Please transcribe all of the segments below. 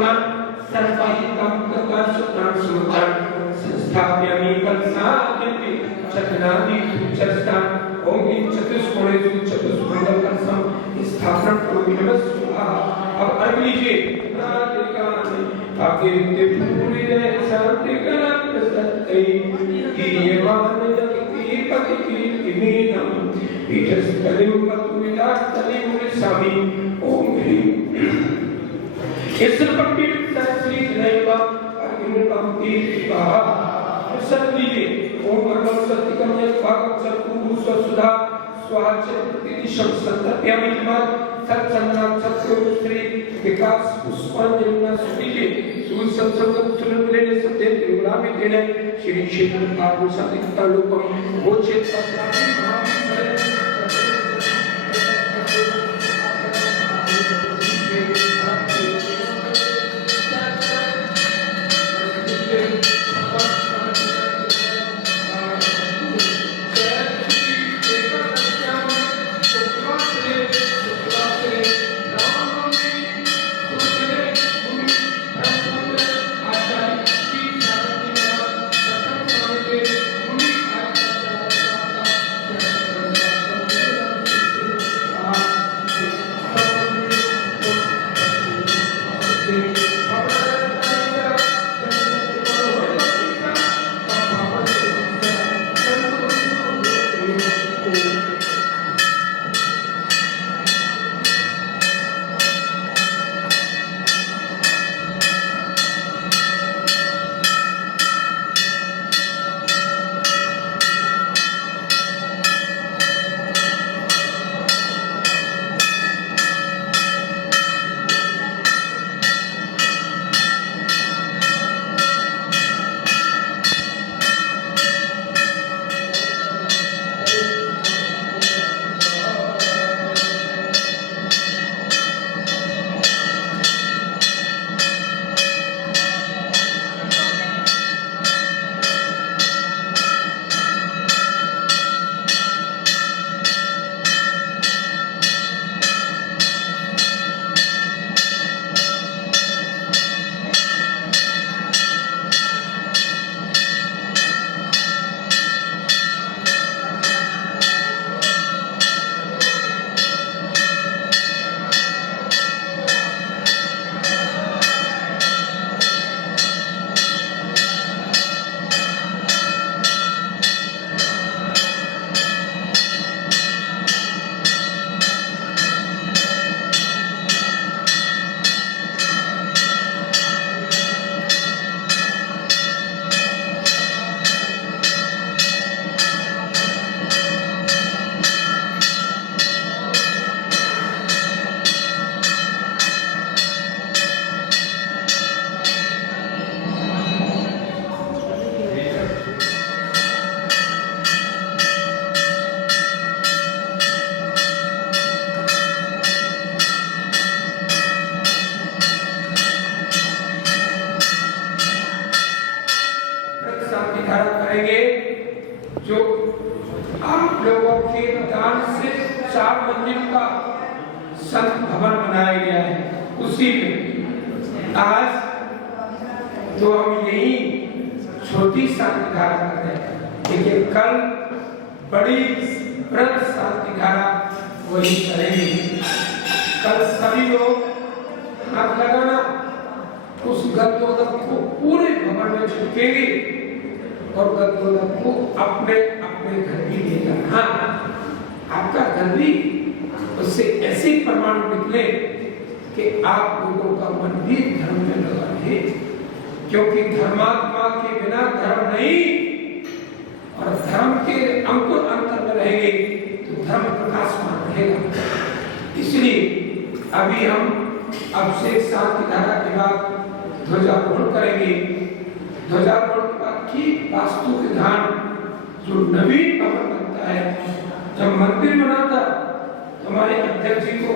समान सर्वाधिकम तथा सुतान सुतान संस्थाप्यामि कंसाद्यति चतुरादि चतुष्टान ओम इन चतुष्कोणेषु चतुष्मंडलकलशम स्थापना करोमि नमः स्वाहा। अब अर्घ लीजिए। आपके नित्य पूरी जय शांति कलम सत्य कीयमान जगति पति कीर्तिमीनम पीठस्थलिम पतुविदास्तलिम स्वामी ओम ह्रीं ईश्वर श्री दैवा अग्निकंती स्वाहा। सब लीजिए। ओम भगवत सत्यकम भागवत सत्पुरुष स्वसुधा स्वाचक्ति संतत्यामि नमः सत्संगम सत्योश्री विकास पुष्पांजलि सुदीजे सूर्य सत्संगम सुनन लेने सत्य गुलामी देने श्री क्षेत्र काबू सतिकता लोकम वो क्षेत्र क्योंकि धर्मात्मा के बिना धर्म नहीं, और धर्म के अंकुर अंतर में रहेंगे तो धर्म प्रकाशमान रहेगा। इसलिए अभी हम अब से 7 की धारा के बाद ध्वजारोहण करेंगे। ध्वजारोहण के बाद की वास्तु विधान जो नवीन भवन बनता है, जब मंदिर बना था हमारे अध्यक्ष जी को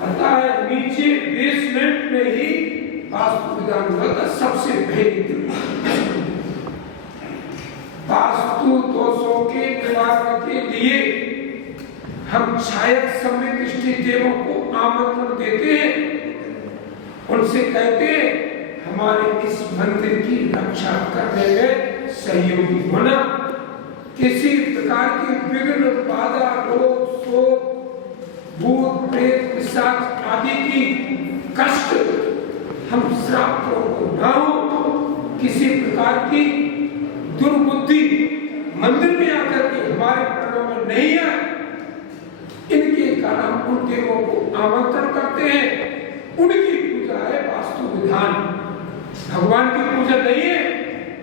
पता है, नीचे बेसमेंट में ही वास्तु विधान हुआ था सबसे पहले। वास्तु दोषों के निवारण के लिए हम छायक समय दृष्टि देवों को आमंत्रण देते हैं, उनसे कहते हमारे इस मंदिर की रक्षा करने में सहयोगी होना, किसी प्रकार की विघ्न बाधा रोग शोक भूत प्रेत पिशाच आदि की कष्ट हम श्रापों को न हो, किसी प्रकार की दुर्बुद्धि मंदिर में आकर के हमारे प्राणों में नहीं है। इनके कारण उन देवों को आमंत्रण करते हैं। उनकी पूजा है वास्तु विधान, भगवान की पूजा नहीं है।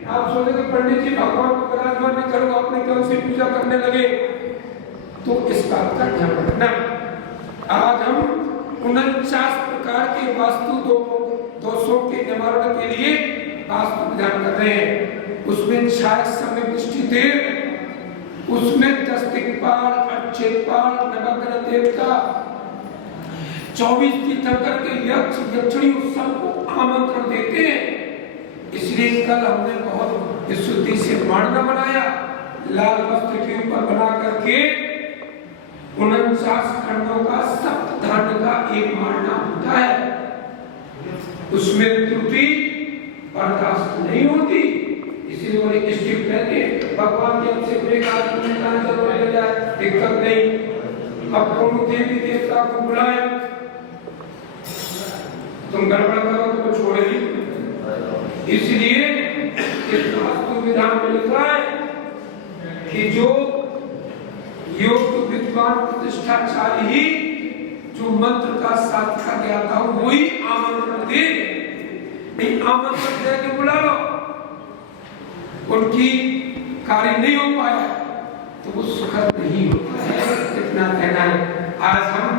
आप सोचेंगे पंडित जी भगवान को विराजमान नहीं करो, अपने कौन सी पूजा करने लगे, तो इस बात का ध्यान रखना। आज हम 49 प्रकार के वास्तु दोषों के निवारण के लिए वास्तु विधान कर रहे हैं। उसमें 6 समय दृष्टि देव, उसमें 10 दिक्पाल, अच्छेपाल, नवग्रह देवता, 24 तीर्थंकर के यक्ष यक्षिणी उत्सव को आमंत्रण देते हैं। इसलिए कल हमने बहुत विशुद्धि से मांडना बनाया, लाल वस्त्र के ऊपर बना करके 49 खंडों का सप्तधान्य का एक मांडना होता है। उसमें त्रुटि बर्दाश्त नहीं होती, इसीलिए वो स्ट्रिक्ट कहते हैं भगवान के हमसे कोई काम नहीं करना चाहिए, जाए दिक्कत नहीं। अब कौन देवी देवता को बुलाए, तुम गड़बड़ करो तो छोड़ेगी। इसलिए इस वास्तु विधान में लिखा है कि जो योग विद्वान प्रतिष्ठाचारी ही जो मंत्र का साधका ज्ञाता हो वही आमंत्रण दे, नहीं आमंत्रण दे के बुला लो, उनकी कार्य नहीं हो पाया तो वो सुखद नहीं होता है। इतना कहना है। आज हम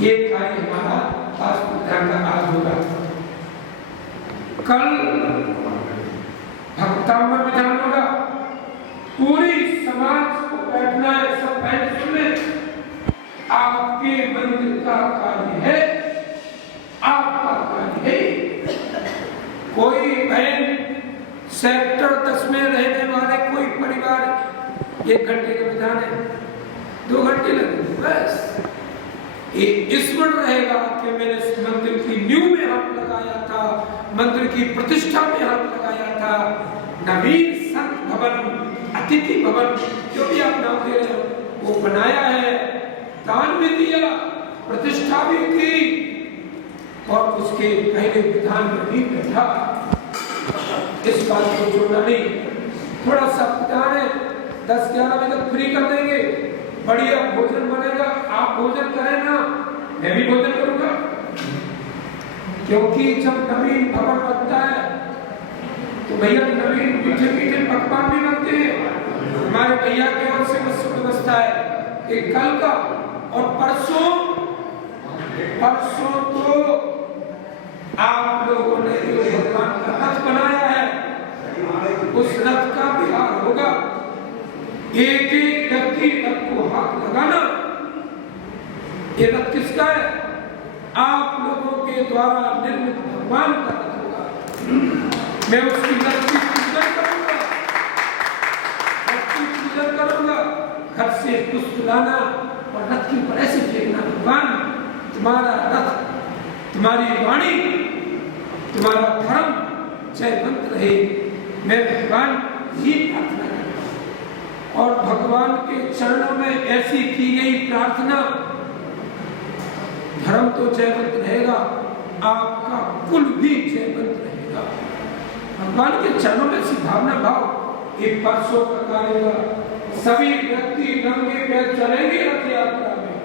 ये कार्य हमारा वास्तु विधान का आज होगा। कल भक्तामर विधान होगा, पूरी समाज को बैठना है, सब बैठ सुने। आपके मंदिर का कार्य है, आपका कार्य है। कोई बहन सेक्टर 10 में रहने वाले कोई परिवार 1 घंटे का विधान है, 2 घंटे लगे, बस ये स्मरण रहेगा कि मैंने इस मंदिर की नींव में हाथ लगाया था, मंदिर की प्रतिष्ठा में हाथ लगाया था। नवीन संत भवन, अतिथि भवन, जो भी आप नाम दे रहे हो वो बनाया है, दान भी दिया, प्रतिष्ठा भी की और उसके पहले विधान में भी बैठा। इस बात को छोड़ना नहीं। थोड़ा सा विधान है, 10-11 बजे तक फ्री कर देंगे, बढ़िया भोजन बनेगा, आप भोजन करें ना, मैं भी भोजन करूंगा। क्योंकि जब नवीन भवन बनता है तो भैया नवीन मीठे मीठे पकवान भी बनते हैं। हमारे भैया की ओर से व्यवस्था है कि कल का और परसों तो आप लोगों ने जो भगवान का रथ बनाया है उस रथ का विहार होगा। एक एक व्यक्ति रथ को हाथ लगाना। ये रथ किसका है? आप लोगों के द्वारा निर्मित भगवान का रथ होगा। मैं उसकी रथ की पूजन करूंगा, घर से पुष्प लाना और रथ के ऊपर ऐसे फेंकना, भगवान तुम्हारा रथ, तुम्हारी वाणी, तुम्हारा धर्म जयवंत रहे। मैं भगवान ही प्रार्थना करता हूं और भगवान के चरणों में ऐसी की गई प्रार्थना, धर्म तो जयवंत रहेगा, आपका कुल भी जयवंत रहेगा। भगवान के चरणों में ऐसी भावना भाव, एक परसों का कार्य होगा, सभी व्यक्ति नंगे पैर चलेंगे रथ यात्रा में।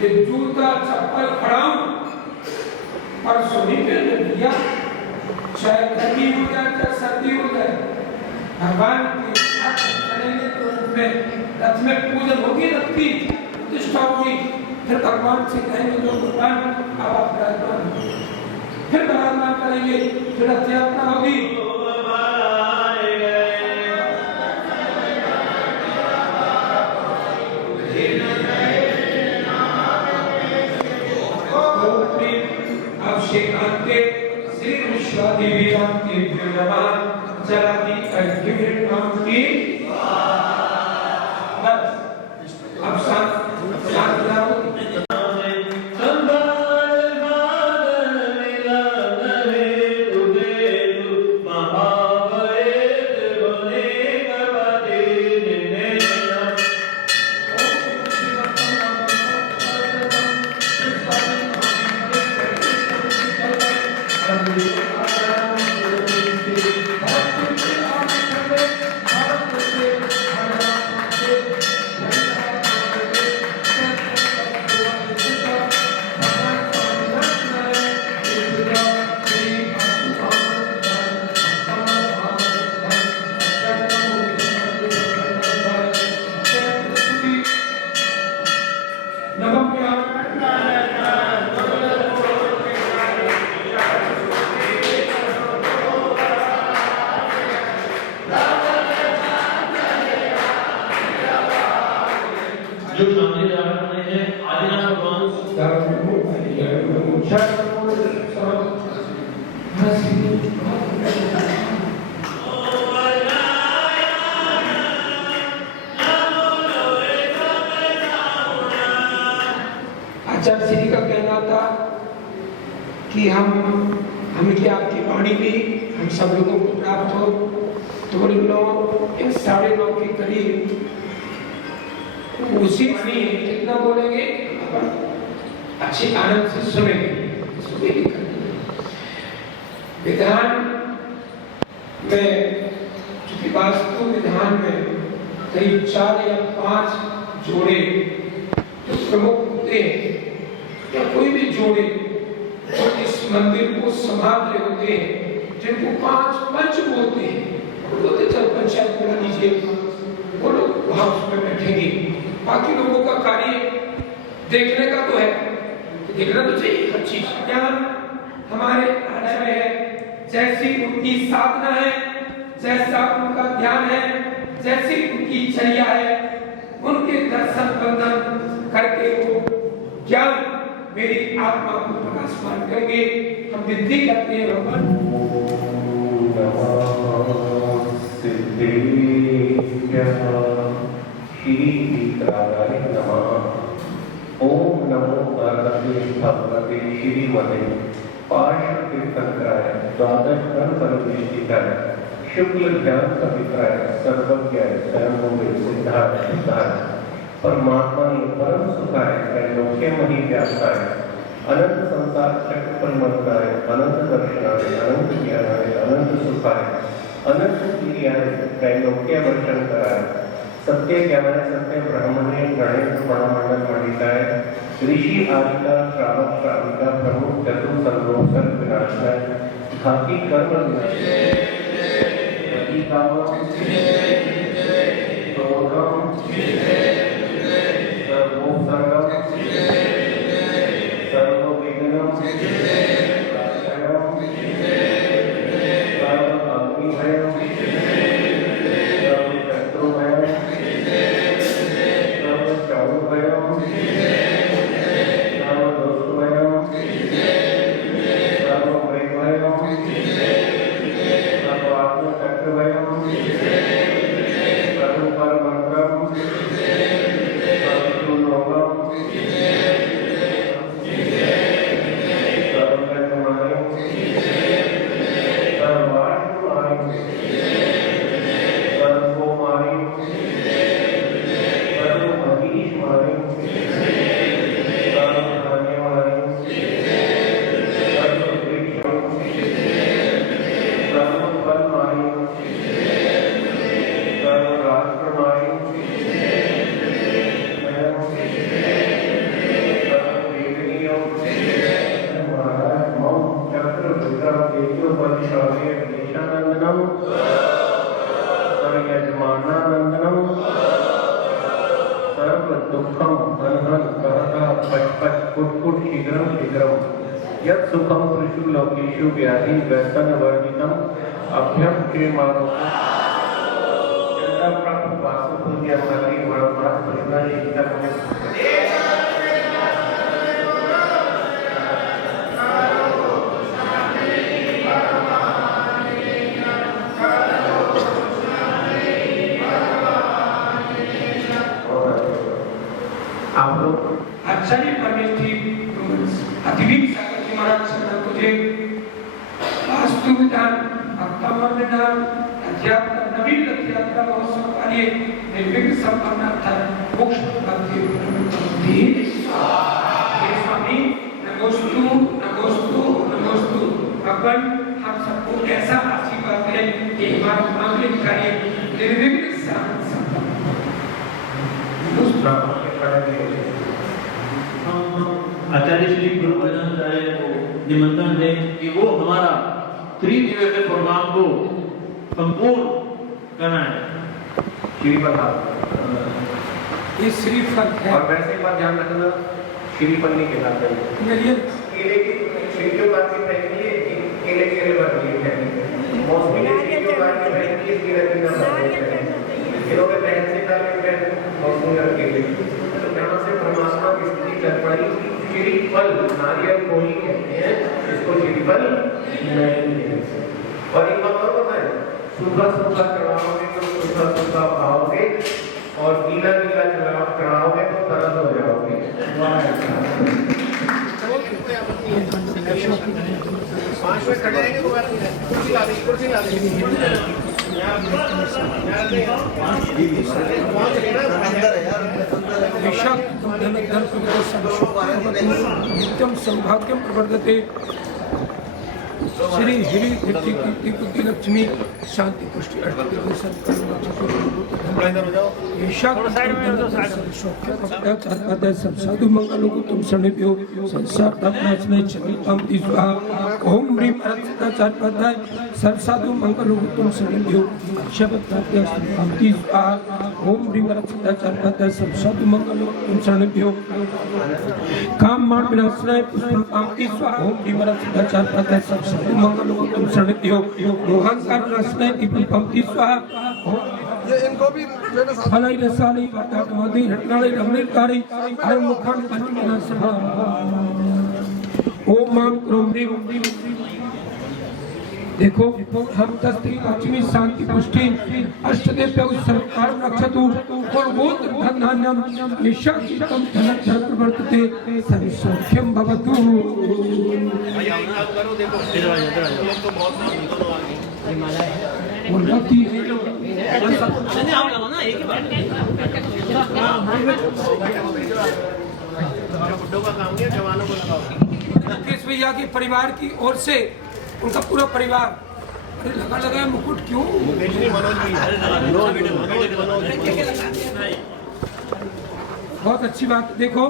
ये जूता चप्पल खड़ाऊं परसों नहीं पहने भैया, चाहे गर्मी हो जाए चाहे सर्दी हो जाए, भगवान के साथ चलेंगे तो उसमें रथ में पूजन होगी, रथ की प्रतिष्ठा होगी। फिर भगवान से कहेंगे जो भगवान अब आप विराजमान, फिर विराजमान करेंगे, फिर रथ यात्रा होगी। अभिषेकांते श्री विश्वादिव्यांते विद्यमान जलादि अर्घ्यम की अब शांत जो शामिल हैं आदिनाथ भगवान आचार्य श्री का कहना था कि हमें की आपकी वाणी भी हम सब लोगों को प्राप्त हो। तो बोले 9:30 के करीब उसी वाणी कितना बोलेंगे अच्छे आनंद से सुनेंगे। विधान में चूंकि वास्तु विधान में कई 4 या 5 जोड़े जो प्रमुख होते हैं या कोई भी जोड़े जो इस मंदिर को संभाल रहे होते हैं जिनको 5 पंच बोलते हैं, बोलते चल पंचायत बुला लीजिए, वो लोग वहां उसमें बैठेंगे। बाकी लोगों का कार्य देखने का तो है, तो देखना तो चाहिए हर चीज। ज्ञान हमारे आचार्य में है, जैसी उनकी साधना है, जैसा उनका ध्यान है, जैसी उनकी चर्या है, उनके दर्शन बंधन करके वो ज्ञान मेरी आत्मा को प्रकाशमान करेंगे। हम विधि करते हैं भगवान। ओम नमो भगवते श्रीमते पार्श्वतीर्थंकराय द्वादश परमेष्ठिकाय शुक्ल ज्ञान सवित्राय सर्वज्ञाय सर्वभूते सिद्धाय सिद्धाय परमात्मा परम सुखाय त्रैलोक्य मही व्यासाय अनंत संसार चक्र परिमर्दाय अनंत दर्शनाय अनंत ज्ञानाय अनंत सुखाय अनंत क्रियाय त्रैलोक्य वर्षंकराय सत्य ज्ञानाय सत्य ब्रह्मणे गणेश प्रणमंडल मंडिताय ऋषि आदिका श्रावक श्राविका प्रमुख चतुर सर्वोत्तर विनाशनाय घाती कर्म विनाशनाय यत् सुखम त्रिषु लोकेषु व्याधि व्यसन वर्जितम अभ्यम के मानो यदा प्रभु वासुदेव हमारी वर्तमान परिणा शिक्षा आप लोग अच्छा ही परमेश्वरी अतिवीर महाराज शरण तुझे वास्तु विधान भक्तमर विधान अध्यात्म नवीन रथयात्रा महोत्सव कार्य निर्विघ्न संपन्नार्थ मोक्ष प्राप्ति स्वामी नमोस्तु नमोस्तु नमोस्तु भगवान आप सबको ऐसा आशीर्वाद दें कि हमारा मांगलिक कार्य निर्विघ्न संपन्न हो। उस ब्राह्मण के पढ़ने आचार्य श्री गुरु भजन राय को निमंत्रण दें कि वो हमारा त्रिदिवसीय प्रोग्राम को संपूर्ण कराएं। श्रीफल ये श्रीफल है और वैसे एक बात ध्यान रखना, श्रीफल नहीं खिलाते केले की श्रीफल बात की पहली है, केले बात की है मौसमी ने श्रीफल बात की पहली है, केले की ना बात है केलों के पहले से डाले हैं मौसमी और केले, तो यहाँ से परमात्मा की स्थिति कर पड़ी। श्रीफल नारियल को ही कहते हैं, इसको श्रीफल नहीं है। और एक बात और बताएं, सूखा चढ़ाओगे तो सूखा खाओगे और गीला चढ़ाओगे तो तरल हो जाओगे। पांच में खड़े रहेंगे कुर्सी ला नित्यम सौभाग्यम प्रवर्धते श्री हिरी कीर्ति लक्ष्मी शांति पुष्टि सब साधु मंगलों को तुम शरणिभ्यो संसार ओम ह्रीं अरहताचार्य सब साधु मंगलों को तुम शरणिभ्यो ओम ह्रीं अरहताचार्य सब साधु मंगलों को तुम शरणिभ्यो काम मान विनाशनाय पुष्पकांति स्वाहा ओम ह्रीं अरहताचार्य सब साधु मंगलों को तुम शरणिभ्यो मोहंकार नाशनाय दीपंति स्वाहा इनको भी फलाई रसाली वातावती रत्नाली रमणीकारी अर मुखन पंचमना सभा ओम मां क्रोम ह्रीं। देखो हम तस्त्री लक्ष्मी शांति पुष्टि अष्टदेव सरकार रक्षतु कुलगोत्र धनान्यम निशाचितम धनधर प्रवर्तते सर्वसौख्यम भवतु। उन्नति राकेश भैया के परिवार की ओर से उनका पूरा परिवार, अरे लगा है मुकुट क्यों? बहुत अच्छी बात। देखो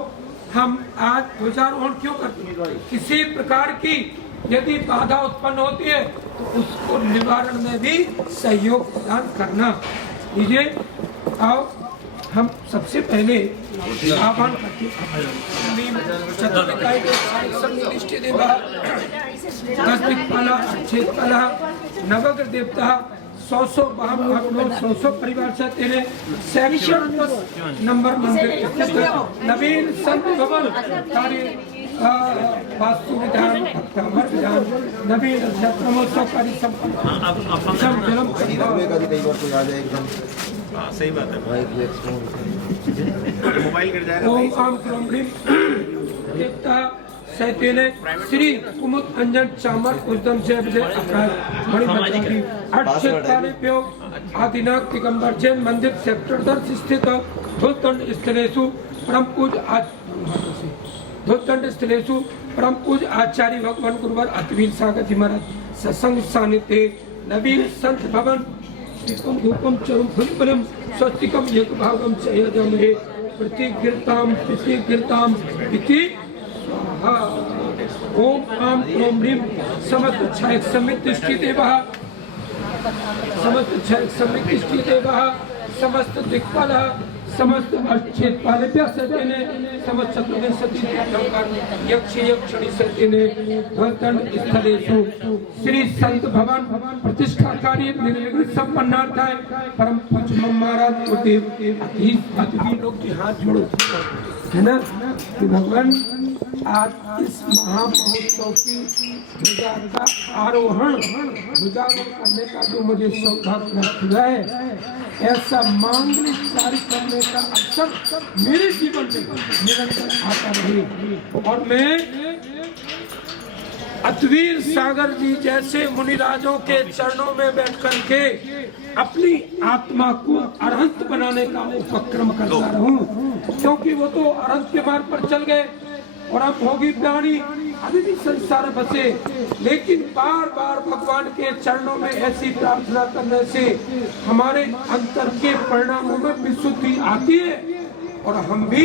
हम आज ध्वजारोहण क्यों करते हैं? किसी प्रकार की यदि बाधा उत्पन्न होती है तो उसको निवारण में भी सहयोग प्रदान करना। लीजिए आओ हम सबसे पहले आह्वान करते नवग्रह देवता 100 परिवार से तेरे शैक्षण नंबर मंदिर नवीन संत भवन कार्य वास्तु विधान विधान नवीन ब्रह्मोत्सवकारी संपन्न सही बात है मोबाइल गिर जाएगा। ओम आम क्रोम ह्रीं देवता सैतेने श्री कुमुद अंजन चामर उद्यम से विजय आकार मणिमंत्री अक्षतालिप्यो आदिनाथ दिगंबर जैन मंदिर सेक्टर 10 स्थित धूलदंड स्थलेषु परम पूज्य आचार्य भगवान गुरुवर अतवीर सागर जी महाराज सत्संग सानिध्य नवीन संत भवन दीपम धूपम चरुम फुलफलम स्वस्तिकम एक भागम चयजमहे प्रतिकीर्ताम इति स्वाहा। ओम आम क्रोम ह्रीं समस्त क्षय समितिष्ठि देवः समस्त दिक्पालः समस्त अच्छेद पालेभ्य सत्यने समस्त चतुर्विंशति तीर्थंकर यक्षिणी सत्यने ध्वजदंड स्थलेषु श्री संत भवन प्रतिष्ठा कार्य निर्विघ्न संपन्नार्थाय परम पूज्य महाराज गुरुदेव अतिथि लोग के हाथ जोड़ो है ना कि भगवान आज इस महामहोत्सव की ध्वजा का आरोहण करने का जो मुझे सौभाग्य प्राप्त हुआ है, ऐसा मांगलिक कार्य करने का अवसर मेरे जीवन में निरंतर आता रहे और मैं अतवीर सागर जी जैसे मुनिराजों के चरणों में बैठ करके अपनी आत्मा को अरहंत बनाने का उपक्रम करता रहूं, क्योंकि वो तो अरहंत के मार्ग पर चल गए और अब होगी प्राणी अभी भी संसार बसे, लेकिन बार बार भगवान के चरणों में ऐसी प्रार्थना करने से हमारे अंतर के परिणामों में विशुद्धि आती है और हम भी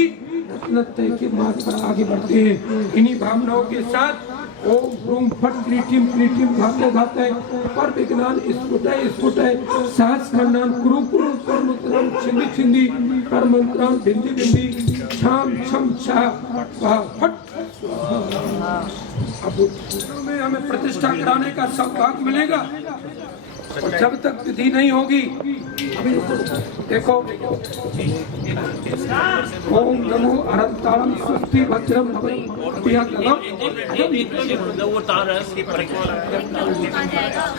उन्नति के मार्ग पर आगे बढ़ते हैं। इन्हीं भावनाओं के साथ ओम ह्रूम फट क्रीटिम क्रीटिम भाते भाते पर विज्ञान स्फुटय सहस खंडान कुरु कुरु पर मुद्रम छिंदी छिंदी पर मंत्राम बिंदी बिंदी छाम छम छा फट। अब में हमें प्रतिष्ठा कराने का सौभाग्य मिलेगा और जब तक विधि नहीं होगी, अभी देखो, ओम नमो अनंतारम स्वस्ति वज्रम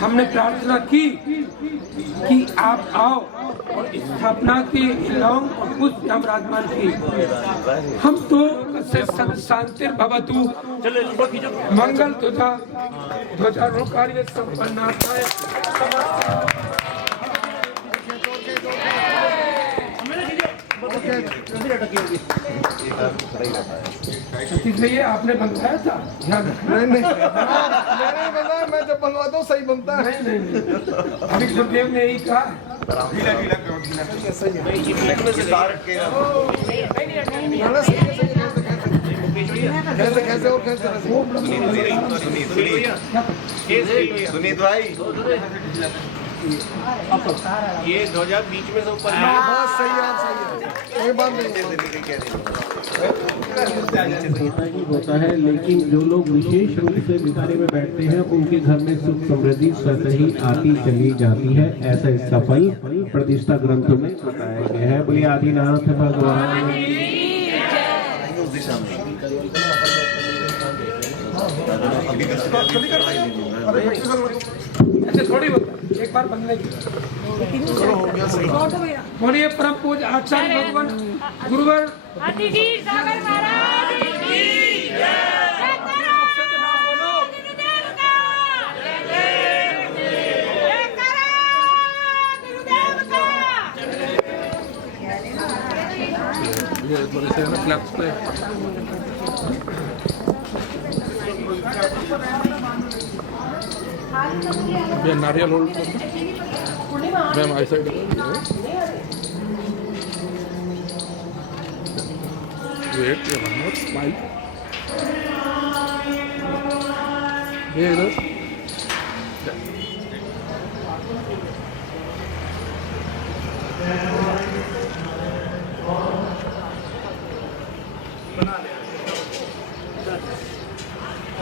हमने प्रार्थना की कि आप आओ और स्थापना की लौंग और पुष्प विराजमान की। हम तो शांतिर भवतु मंगल ध्वजा कार्य संपन्नार्थाय सतीश भैया आपने बनवाया था? नहीं मैं जब बनवाता हूँ सही बनता है। अभी गुरुदेव ने यही कहा। कैसे और कैसे सुनीत भाई, ये ध्वजा बीच में से ऊपर बात सही है, कोई बात नहीं। होता ही होता है, लेकिन जो लोग विशेष रूप से भिखारी में बैठते हैं उनके घर में सुख समृद्धि स्वतः ही आती चली जाती है। ऐसा इसका फल प्रतिष्ठा ग्रंथों में बताया गया है। बोलिए आदिनाथ भगवान। ऐसे थोड़ी होता, एक बार बनने की। बोलिए परम पूज्य आचार्य भगवान गुरुवर नारियल hold ma'am I side wait smile ये इधर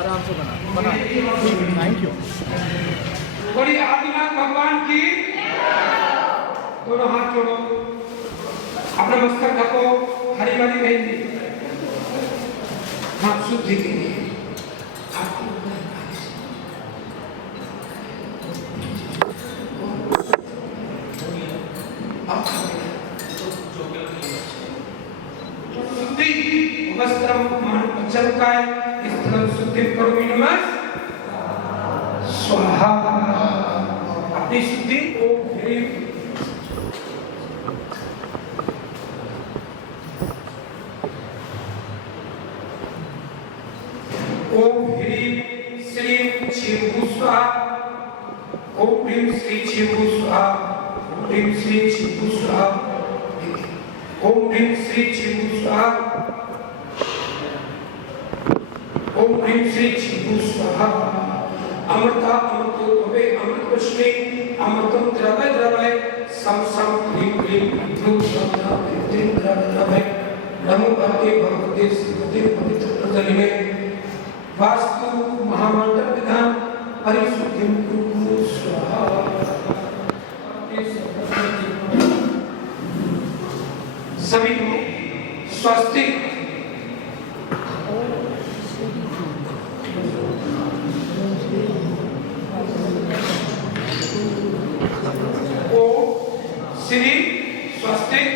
आराम से बना थैंक यू। बोलिए आदिनाथ भगवान की। दोनों हाथ जोड़ो, अपना मस्तक ढको, हरी वाली मेहंदी हाथ शुद्धि के लिए। शुद्धि वस्त्रम मानवचरकाय स्थलं शुद्धि करोमि नमः स्वाहा। अपनी शुद्धि ओम ह्रीं श्रीं छिभु स्वाहा। ओम ह्रीं श्री छिभु स्वाहा। ओम ह्रीं श्री छिभु स्वाहा। ओम ह्रीं श्री छिभु स्वाहा। ओम ह्रीं श्री छिभु स्वाहा। अमृता अमृतो भवे अमृत पुष्पे अमृतम द्रवय द्रवय सम सम ह्रीं ह्रीं ध्रुव शब्द ह्रीं द्रवय नमो भगवते भगवते श्रीमते पवित्र प्रजलिने वास्तु महामंत्र विधान परिशुद्धिं कुरु स्वाहा। सभी को स्वस्तिक। श्री स्वस्तिक।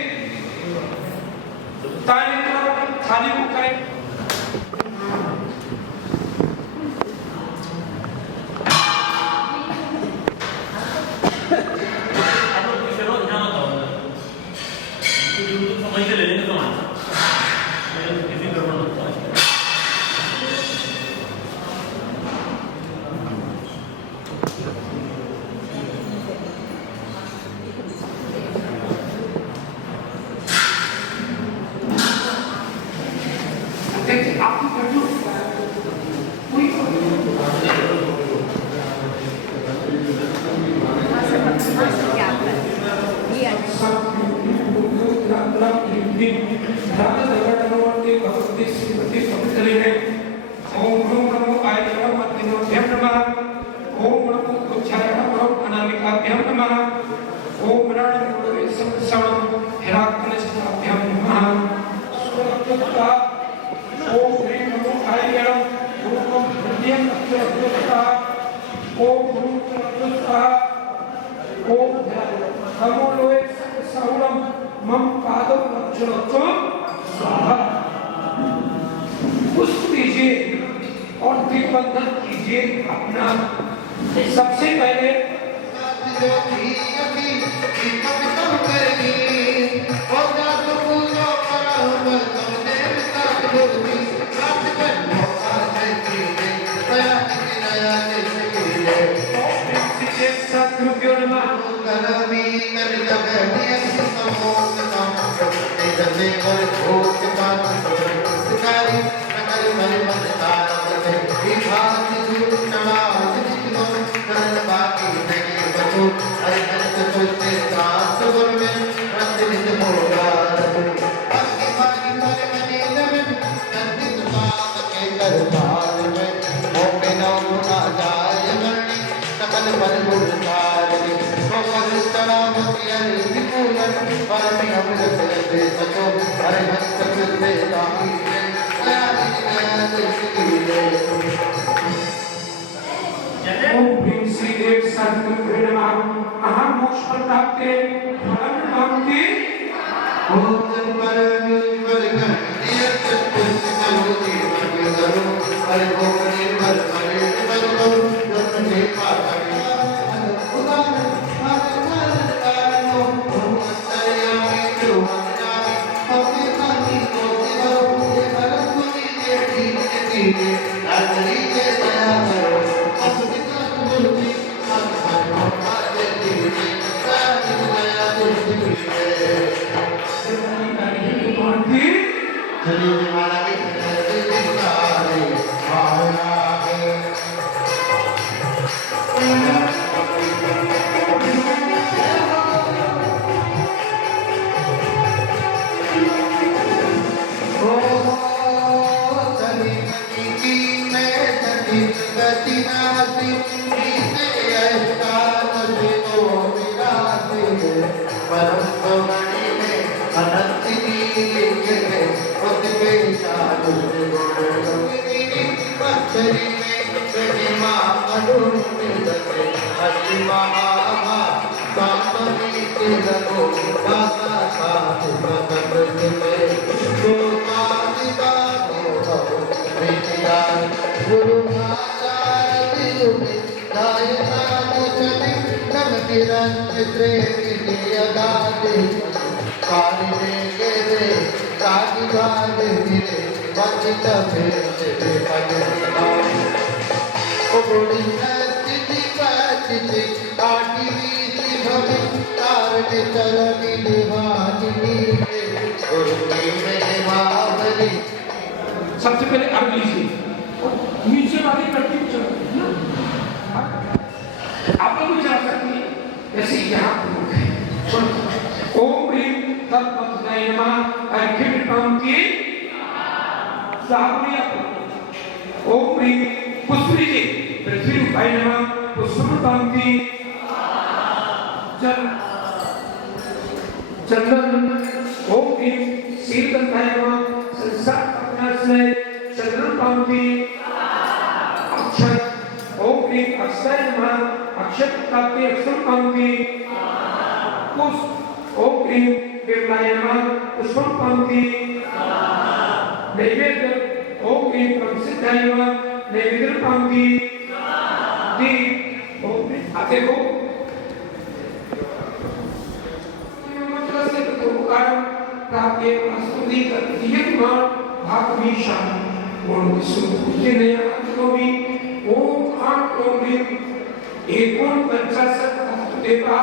थाली को करें। ओम धर्मोलोए साहुरम मम पादो लक्षणोत्सव स्वाहा। पुष्प दीजिए और दिग्बंधन कीजिए अपना। सबसे पहले ओम भीम श्री देव सद्गुरु नमः। अहम मोक्ष प्राप्ते फलं भक्ति सबसे पहले अर्घ लीजिए और नीचे वाली करती चलो ना। आप लोग भी चला सकती है जैसे यहाँ ओम ह्रीम तत्पथनाय नमः। अर्घ्य पंक्ति सावरिया। ओम ह्रीम पुष्प लीजिए। पृथ्वी उपाय नमः। पुष्प पंक्ति चंदन। ओम ह्रीम शीलदंताय नमः। संसार चंद्र पंक्ति अक्षर। ओम ह्रीम अक्षय नमः। अक्षर प्राप्ति अक्षर पंक्ति पुष्प। ओम ह्रीम विमलाय नमः। पुष्प पंक्ति नैवेद्य। ओम ह्रीम प्रसिद्धाय नमः। नैवेद्य पंक्ति दीप। ओम ह्रीम आते को मंत्र से तो कारण प्राप्ति स्तुति करती है भाग भी शांत और विष्णु नया को भी ओम आम ओम ह्रीम एकोन पंचाशत देवा।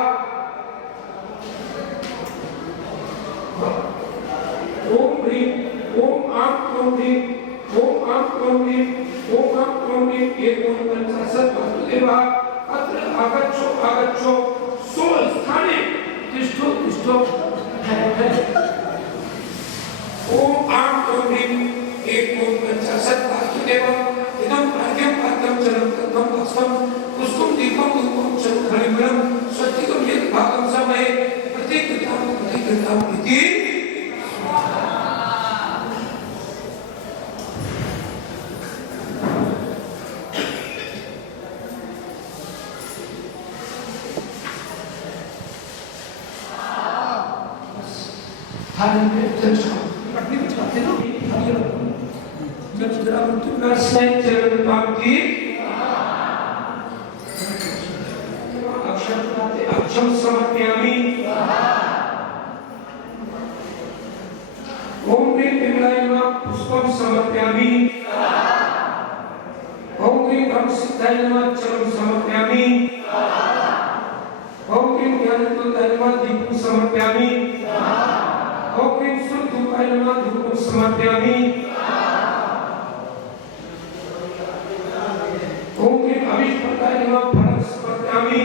ओम ह्रीम ओम आम ओम ह्रीम ओम आम ओम ह्रीम ओम आम ओम ह्रीम एकोन पंचाशत देवा। अत्र आगच्छो आगच्छो सो स्थाने तिष्ठो तिष्ठो। ओम आम ओम ह्रीम एकोन पंचाशत वासुदेवम् इदं प्राज्ञं पात्रं जलं तत्त्वं भस्मं पुष्पं दीपं धूपं च घृतं स्वस्तिकं यत् भागं समये प्रतिकृतं इति। थाली में जल चढ़ाओ, पटनी में चढ़ाते ना, जल चढ़ाओ, चरण नाम की अक्षम समर्पयामि। ओम ह्रीं विमलाय नमः पुष्पम समर्पयामि। ओम ह्रीं ब्रह्मसिद्धाय नमः चरणं समर्पयामि। ओम ह्रीं ज्ञानप्रदाय नमः दीपं समर्पयामि। ओम ह्रीं सुरधूपाय नमः धूपं समर्पयामि। ओम ह्रीं अभिष्टप्रदाय नमः फलं समर्पयामि।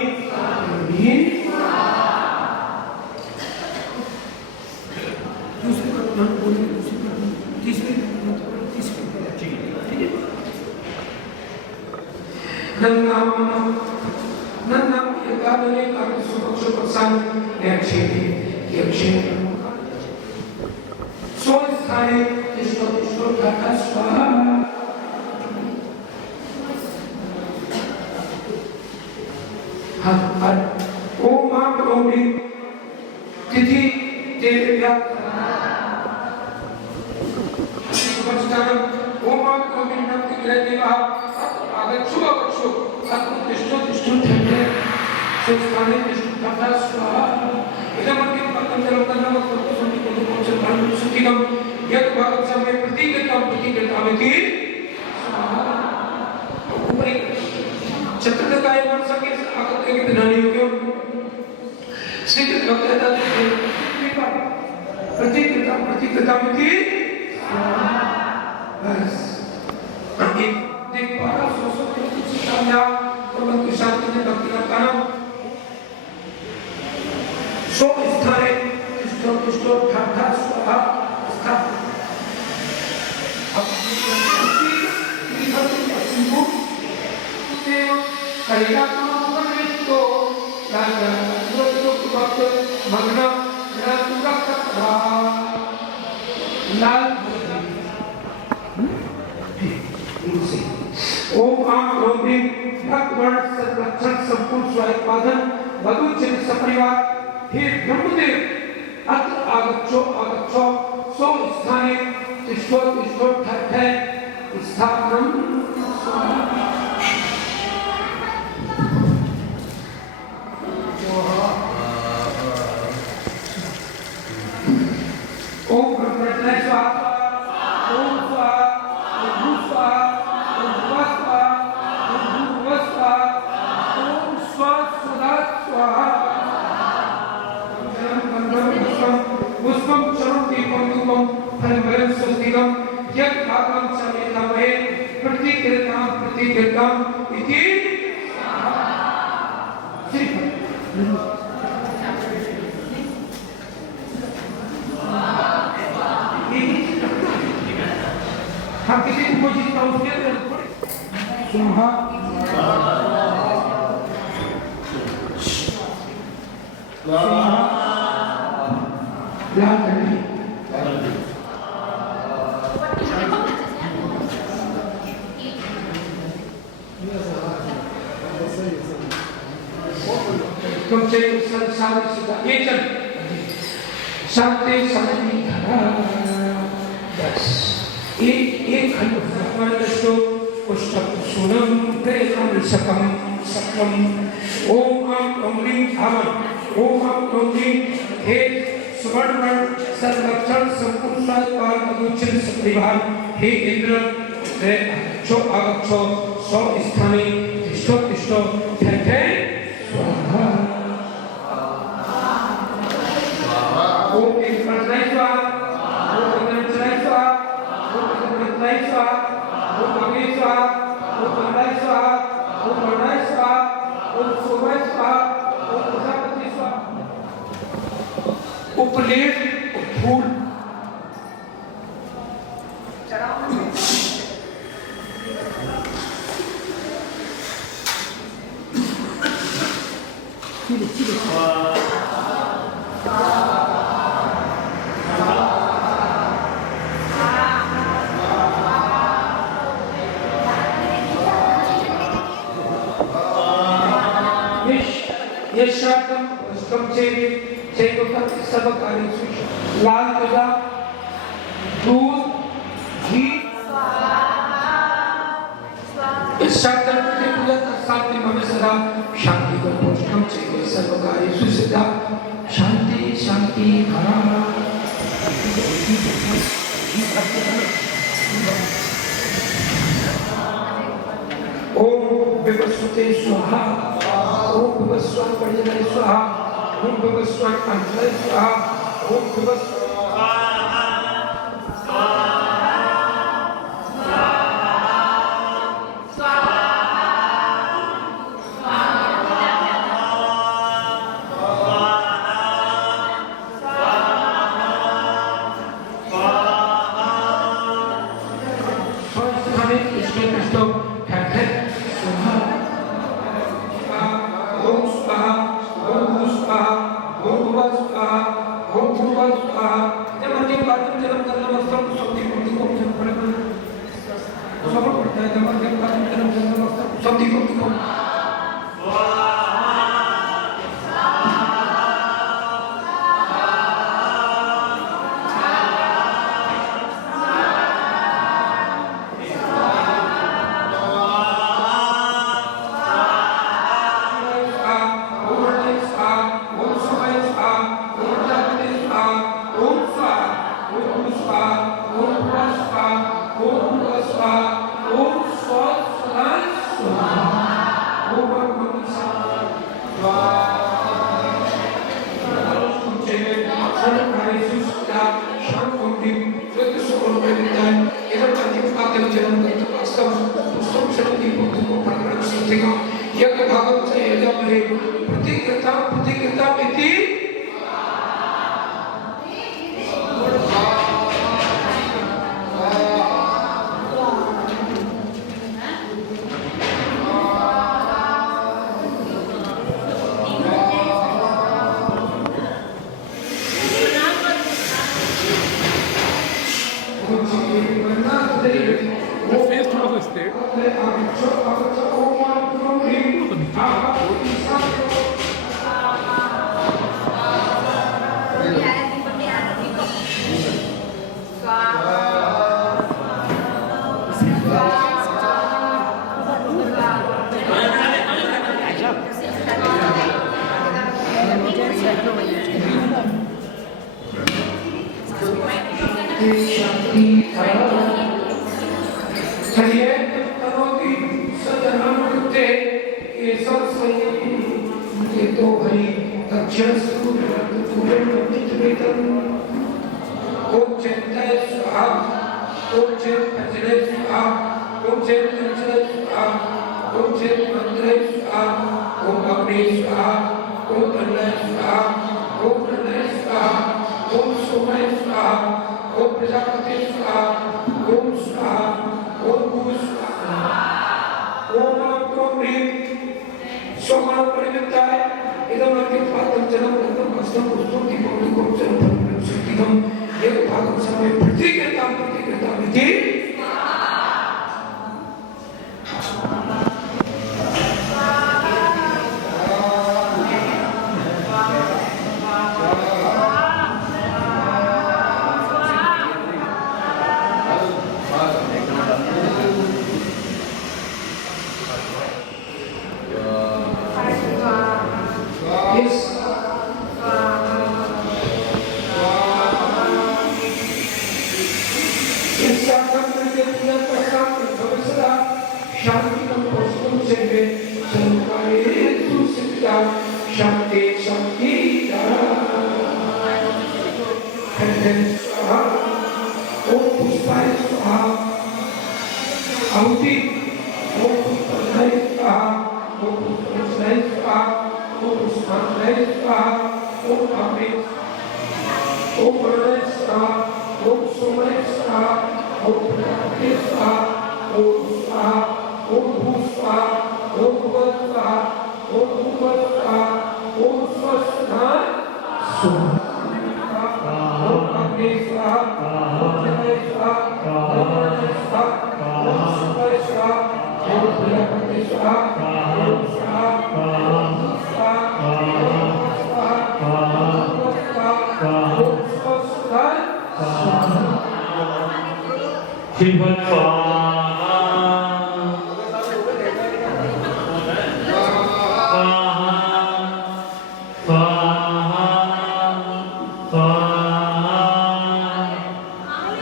दूसरी बात बोलिए, दूसरी बात, तीसरी ठीक है। नन्नाम एकादने कार्य सुपक्ष पक्षान नेक्षेपे यक्षेपे सोस्थाने तिष्ठो घटा स्वाहा। ओम मां ओमि तिथि देव्या उपस्थान ओम मां ओमि नमः ग्रहदेवा आगच्छो तिष्ठो ठंडे सोस्थाने तिष्ठो घटा स्वाहा। इदमर्गे पतंजलम तन्नम तत्सुनि कोदुकोचन भानु सुखिकम यत् भागवतं मे प्रतीकतामिति स्वाहा। ऊपरी चतुर्थकाय वर्ष के आगत के विधानी हो गयो श्री कृष्ण कहता है प्रतीकतामिति बस एक देख पारा सोसो कुछ कामया और मन की शांति ने भक्ति का काम सो स्थाने तिष्ठो ठाठा स्वाहा स्थान अब करेगा तो लाल वक्त मग्न पूरा कथा लाल ओम आम रोधी भक्तगण संरक्षण संपूर्ण स्वायत्पादन वधु चिन्ह सपरिवार हे ब्रह्मदेव अत्र आगच्छो सो स्थाने तिष्ठो ठठे स्थापनम ओम ब्रह्मणेश्वर स्वाहा ओम स्वाहा ओम भू स्वाहा ओम भुवा स्वाहा ओम भूर्भुवः स्वाहा ओम स्वदा स्वाहा। पुष्पम चरण दीपम धूपम फलमयं स्वस्तिकम यत् भागं समेतामहे प्रतिकृतां इति हम किसी को जीतना उसके स्वाहा लाल करनी तुमसे संसार सुधा ये चल शांति समाधि धरा बस एक खंड ब्रह्मणस्तो पुष्टपुष्णं प्रेमं सकम सकम। ओम आम ह्रीं धामन ओम आम ह्रीं हे सुवर्ण सर्वक्षण संपूर्ण स्वायत्पाद मधुचिर सपरिवार हे इंद्र आगच्छो सो स्थाने तिष्ठो ठठे स्वाहा। ओम एक प्रणय स्वाहा ओम अग्निचराय स्वाहा ओम अग्निचराय स्वाहा ओम अग्नि स्वाहा ओम मंडाय स्वाहा ओम मंडाय स्वाहा ओम शोभाय स्वाहा ओम प्रजापति स्वाहा। उपलेट फूल यशाकं स्कंचेति चैवकं सबकार्येषु लाल ध्वजा, दूध, घी, इस शब्द की पूजा शांति में सदा शांति को पोषण चाहिए सर्वकार्येषु सिद्धा शांति शांति हरा ओम विवस्वते स्वाहा ओम विवस्वान परिजनाय स्वाहा ओम विवस्वान अंतराय स्वाहा ओम विवस्वान श्रीफल स्वाहा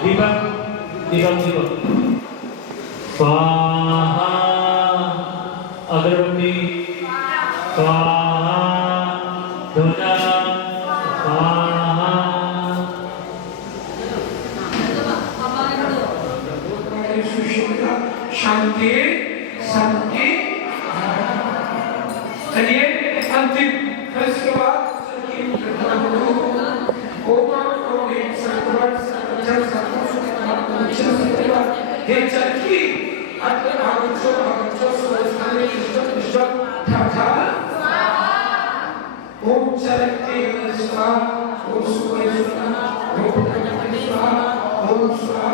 दीपक दीपक दीपक स्वाहा अगरबत्ती स्वाहा ध्वजा स्वाहा शांति शांति। चलिए अंतिम फिर इसके बाद हे चरखी अत्र आगच्छो आगच्छो स्वस्थाने कृष्ण ठाठा ओम चरखे स्वाहा ओम सुखे स्वाहा ओम चरखे स्वाहा ओम स्वाहा